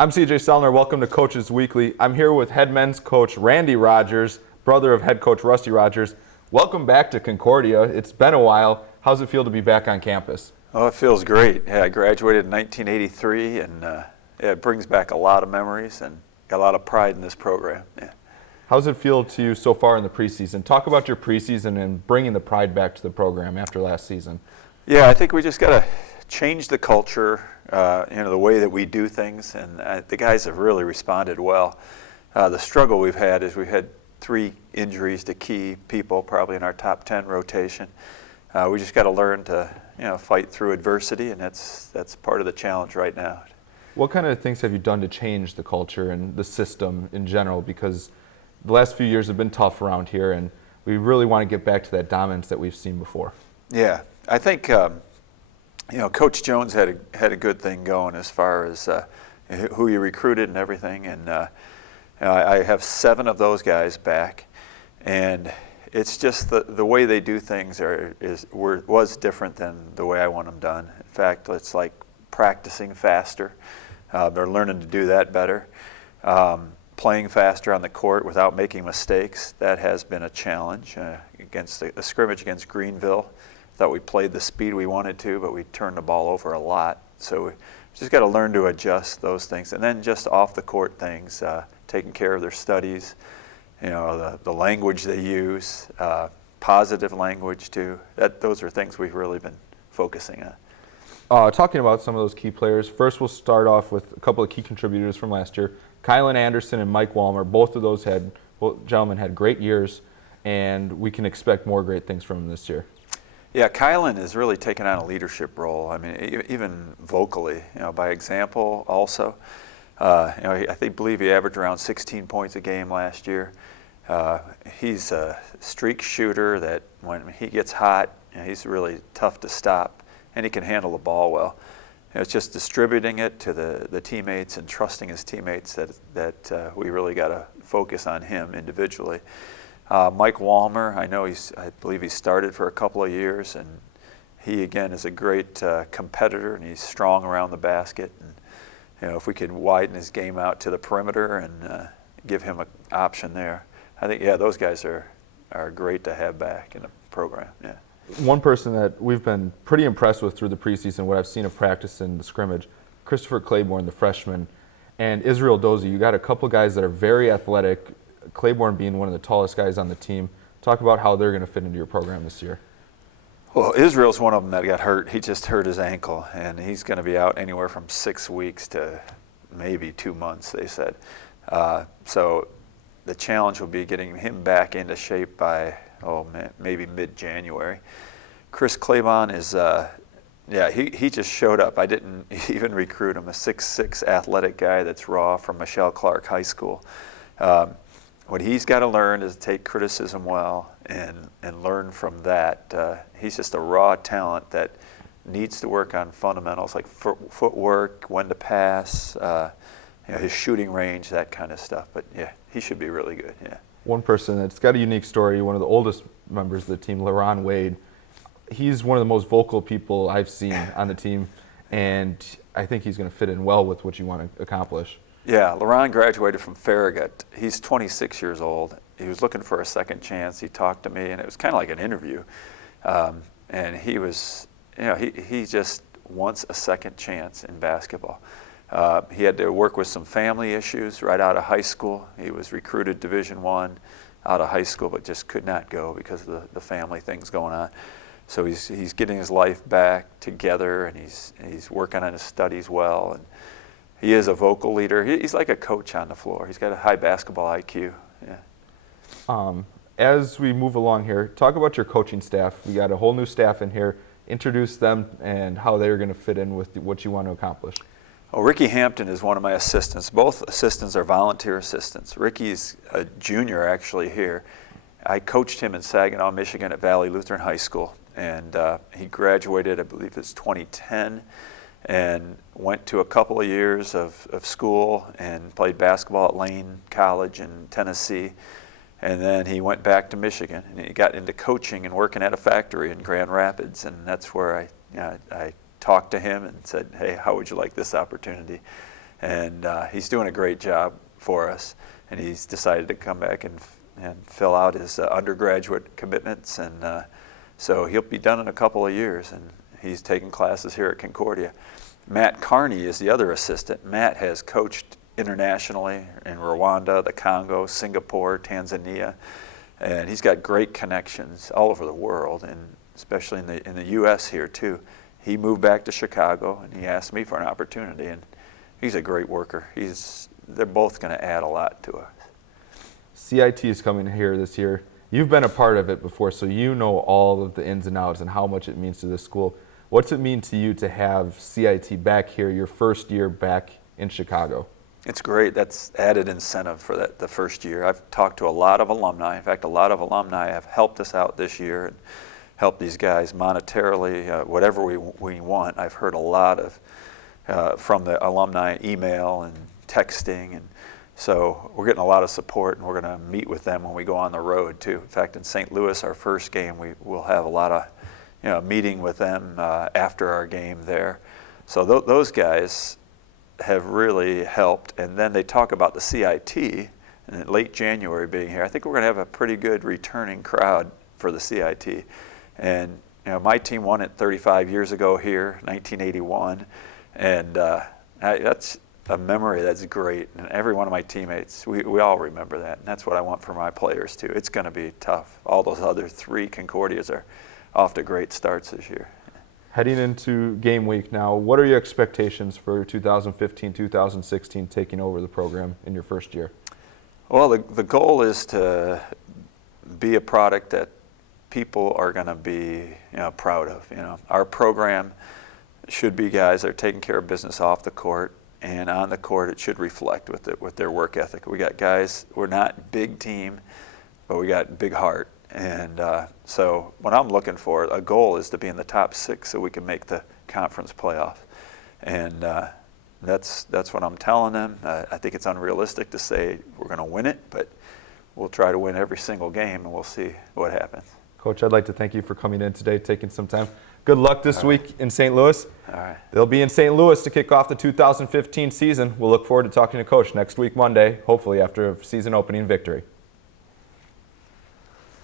I'm CJ Sellner. Welcome to Coaches Weekly. I'm here with head men's coach Randy Rogers, brother of head coach Rusty Rogers. Welcome back to Concordia. It's been a while. How's it feel to be back on campus? Oh, it feels great. Yeah, I graduated in 1983, and it brings back a lot of memories and got a lot of pride in this program. Yeah. How's it feel to you so far in the preseason? Talk about your preseason and bringing the pride back to the program after last season. Yeah, I think we just got to change the culture, the way that we do things, and the guys have really responded well. The struggle we've had is we've had 3 injuries to key people, probably in our top 10 rotation. We just got to learn to, fight through adversity, and that's part of the challenge right now. What kind of things have you done to change the culture and the system in general? Because the last few years have been tough around here, and we really want to get back to that dominance that we've seen before. Yeah, I think Coach Jones had a good thing going as far as who he recruited and everything, and I have 7 of those guys back, and it's just the way they do things was different than the way I want them done. In fact, it's like practicing faster. They're learning to do that better. Playing faster on the court without making mistakes, that has been a challenge. Against a scrimmage against Greenville, thought we played the speed we wanted to, but we turned the ball over a lot. So we just got to learn to adjust those things. And then just off the court things, taking care of their studies, the language they use, positive language too. Those are things we've really been focusing on. Talking about some of those key players, first we'll start off with a couple of key contributors from last year. Kylan Anderson and Mike Walmer, both of those gentlemen had great years, and we can expect more great things from them this year. Yeah, Kylan has really taken on a leadership role. I mean, even vocally, by example also. I believe he averaged around 16 points a game last year. He's a streak shooter that when he gets hot, he's really tough to stop, and he can handle the ball well. It's just distributing it to the teammates and trusting his teammates that we really got to focus on him individually. Mike Walmer, I believe he started for a couple of years, and he again is a great competitor, and he's strong around the basket. And if we could widen his game out to the perimeter and give him an option there, I think those guys are great to have back in the program. Yeah. One person that we've been pretty impressed with through the preseason, what I've seen of practice in the scrimmage, Christopher Claiborne, the freshman, and Israel Dozie. You got a couple guys that are very athletic, Claiborne being one of the tallest guys on the team. Talk about how they're going to fit into your program this year. Well, Israel's one of them that got hurt. He just hurt his ankle, and he's going to be out anywhere from 6 weeks to maybe 2 months, they said. So the challenge will be getting him back into shape by, maybe mid-January. Chris Claiborne is, he just showed up. I didn't even recruit him, a 6'6" athletic guy that's raw from Michelle Clark High School. What he's got to learn is to take criticism well and learn from that. He's just a raw talent that needs to work on fundamentals like footwork, when to pass, his shooting range, that kind of stuff. But he should be really good. Yeah. One person that's got a unique story, one of the oldest members of the team, LaRon Wade. He's one of the most vocal people I've seen on the team, and I think he's going to fit in well with what you want to accomplish. Yeah, LaRon graduated from Farragut. He's 26 years old. He was looking for a second chance. He talked to me, and it was kind of like an interview. And he was, he just wants a second chance in basketball. He had to work with some family issues right out of high school. He was recruited Division I out of high school, but just could not go because of the family things going on. So he's getting his life back together, and he's working on his studies well. And he is a vocal leader. He's like a coach on the floor. He's got a high basketball IQ. Yeah. As we move along here, talk about your coaching staff. We got a whole new staff in here. Introduce them and how they're going to fit in with what you want to accomplish. Well, Ricky Hampton is one of my assistants. Both assistants are volunteer assistants. Ricky's a junior actually here. I coached him in Saginaw, Michigan at Valley Lutheran High School, and he graduated, I believe it's 2010, and went to a couple of years of school and played basketball at Lane College in Tennessee. And then he went back to Michigan, and he got into coaching and working at a factory in Grand Rapids, and that's where I talked to him and said, hey, how would you like this opportunity? and he's doing a great job for us. And he's decided to come back and fill out his undergraduate commitments, and so he'll be done in a couple of years, and he's taking classes here at Concordia. Matt Carney is the other assistant. Matt has coached internationally in Rwanda, the Congo, Singapore, Tanzania, and he's got great connections all over the world, and especially in the U.S. here too. He moved back to Chicago, and he asked me for an opportunity, and he's a great worker. They're both going to add a lot to us. CIT is coming here this year. You've been a part of it before, so you know all of the ins and outs and how much it means to this school. What's it mean to you to have CIT back here, your first year back in Chicago? It's great. That's added incentive for the first year. I've talked to a lot of alumni. In fact, a lot of alumni have helped us out this year and helped these guys monetarily, whatever we want. I've heard a lot of from the alumni email and texting, and so we're getting a lot of support, and we're going to meet with them when we go on the road too. In fact, in St. Louis, our first game, we'll have a lot of meeting with them after our game there. So those guys have really helped. And then they talk about the CIT and late January being here. I think we're going to have a pretty good returning crowd for the CIT. And my team won it 35 years ago here, 1981, and that's a memory that's great. And every one of my teammates, we all remember that, and that's what I want for my players too. It's going to be tough. All those other three Concordias are off to great starts this year. Heading into game week now, what are your expectations for 2015-2016 taking over the program in your first year? Well, the goal is to be a product that people are going to be proud of. Our program should be guys that are taking care of business off the court, and on the court it should reflect with their work ethic. We got guys, we're not big team, but we got big heart. And so what I'm looking for, a goal is to be in the top 6 so we can make the conference playoff. And that's what I'm telling them. I think it's unrealistic to say we're going to win it, but we'll try to win every single game, and we'll see what happens. Coach, I'd like to thank you for coming in today, taking some time. Good luck this week in St. Louis. All right. They'll be in St. Louis to kick off the 2015 season. We'll look forward to talking to Coach next week, Monday, hopefully after a season opening victory.